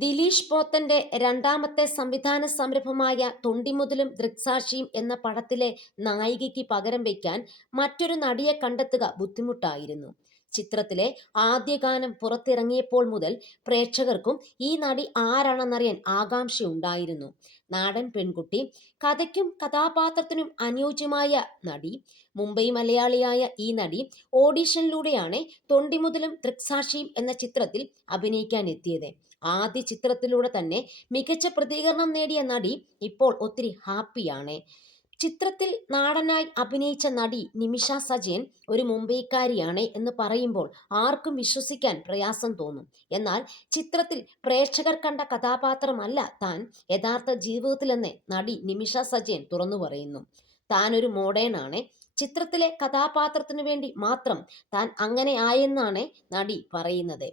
ദിലീഷ് പോത്തന്റെ രണ്ടാമത്തെ സംവിധാന സംരംഭമായ തൊണ്ടിമുതലും ദൃക്സാക്ഷിയും എന്ന പടത്തിലെ നായികയ്ക്ക് പകരം വയ്ക്കാൻ മറ്റൊരു നടിയെ കണ്ടെത്തുക ബുദ്ധിമുട്ടായിരുന്നു. ചിത്രത്തിലെ ആദ്യ ഗാനം പുറത്തിറങ്ങിയപ്പോൾ മുതൽ പ്രേക്ഷകർക്കും ഈ നടി ആരാണെന്നറിയാൻ ആകാംക്ഷയുണ്ടായിരുന്നു. നാടൻ പെൺകുട്ടി, കഥയ്ക്കും കഥാപാത്രത്തിനും അനുയോജ്യമായ നടി. മുംബൈ മലയാളിയായ ഈ നടി ഓഡിഷനിലൂടെയാണ് തൊണ്ടിമുതലും ദൃക്സാക്ഷിയും എന്ന ചിത്രത്തിൽ അഭിനയിക്കാൻ എത്തിയത്. ആദ്യ ചിത്രത്തിലൂടെ തന്നെ മികച്ച പ്രതികരണം നേടിയ നടി ഇപ്പോൾ ഒത്തിരി ഹാപ്പിയാണ്. ചിത്രത്തിൽ നാടനായി അഭിനയിച്ച നടി നിമിഷ സജയൻ ഒരു മുംബൈക്കാരിയാണ് എന്ന് പറയുമ്പോൾ ആർക്കും വിശ്വസിക്കാൻ പ്രയാസം തോന്നും. എന്നാൽ ചിത്രത്തിൽ പ്രേക്ഷകർ കണ്ട കഥാപാത്രമല്ല താൻ യഥാർത്ഥ ജീവിതത്തിലെന്ന് നടി നിമിഷ സജയൻ തുറന്നു പറയുന്നു. താൻ ഒരു മോഡേൺ ആണ്. ചിത്രത്തിലെ കഥാപാത്രത്തിനു വേണ്ടി മാത്രം താൻ അങ്ങനെ ആയെന്നാണ് നടി പറയുന്നത്.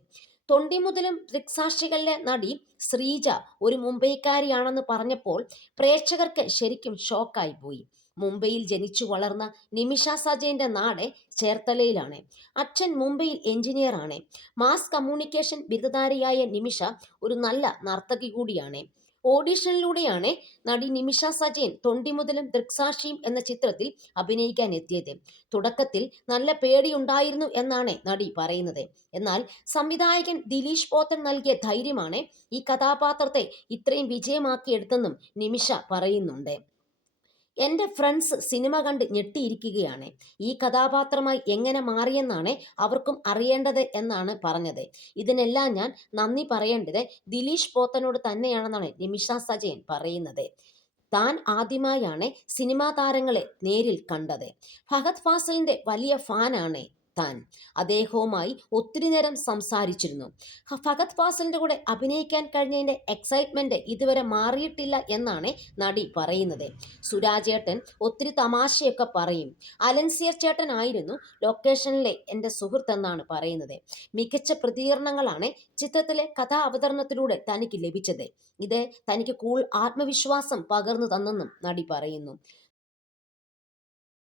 തൊണ്ടിമുതലും ദൃക്സാക്ഷികളിലെ നടി ശ്രീജ ഒരു മുംബൈക്കാരിയാണെന്ന് പറഞ്ഞപ്പോൾ പ്രേക്ഷകർക്ക് ശരിക്കും ഷോക്കായി പോയി. മുംബൈയിൽ ജനിച്ചു വളർന്ന നിമിഷ സജയന്റെ നാട് ചേർത്തലയിലാണ്. അച്ഛൻ മുംബൈയിൽ എഞ്ചിനീയറാണ്. മാസ് കമ്മ്യൂണിക്കേഷൻ ബിരുദധാരിയായ നിമിഷ ഒരു നല്ല നർത്തകി കൂടിയാണ്. ഓഡിഷനിലൂടെയാണ് നടി നിമിഷ സജയൻ തൊണ്ടിമുതലും ദൃക്സാക്ഷിയും എന്ന ചിത്രത്തിൽ അഭിനയിക്കാൻ എത്തിയത്. തുടക്കത്തിൽ നല്ല പേടിയുണ്ടായിരുന്നു എന്നാണ് നടി പറയുന്നത്. എന്നാൽ സംവിധായകൻ ദിലീഷ് പോത്തൻ നൽകിയ ധൈര്യമാണ് ഈ കഥാപാത്രത്തെ ഇത്രയും വിജയമാക്കിയെടുത്തെന്നും നിമിഷ പറയുന്നുണ്ട്. എൻ്റെ ഫ്രണ്ട്സ് സിനിമ കണ്ട് ഞെട്ടിയിരിക്കുകയാണ്. ഈ കഥാപാത്രമായി എങ്ങനെ മാറിയെന്നാണ് അവർക്കും അറിയേണ്ടത് എന്നാണ് പറഞ്ഞത്. ഇതിനെല്ലാം ഞാൻ നന്ദി പറയേണ്ടത് ദിലീഷ് പോത്തനോട് തന്നെയാണെന്നാണ് നിമിഷ സജയൻ പറയുന്നത്. താൻ ആദ്യമായാണ് സിനിമാ താരങ്ങളെ നേരിൽ കണ്ടത്. ഫഹദ് ഫാസിലിന്റെ വലിയ ഫാനാണ് താൻ. അദ്ദേഹവുമായി ഒത്തിരി നേരം സംസാരിച്ചിരുന്നു. ഫഹദ് ഫാസിലിന്റെ കൂടെ അഭിനയിക്കാൻ കഴിഞ്ഞതിന്റെ എക്സൈറ്റ്മെന്റ് ഇതുവരെ മാറിയിട്ടില്ല എന്നാണ് നടി പറയുന്നത്. സുരാജേട്ടൻ ഒത്തിരി തമാശയൊക്കെ പറയും. അലൻസിയർ ചേട്ടൻ ആയിരുന്നു ലൊക്കേഷനിലെ എൻ്റെ സുഹൃത്തെന്നാണ് പറയുന്നത്. മികച്ച പ്രതികരണങ്ങളാണ് ചിത്രത്തിലെ കഥാ അവതരണത്തിലൂടെ തനിക്ക് ലഭിച്ചത്. ഇത് തനിക്ക് ആത്മവിശ്വാസം പകർന്നു തന്നെന്നും നടി പറയുന്നു.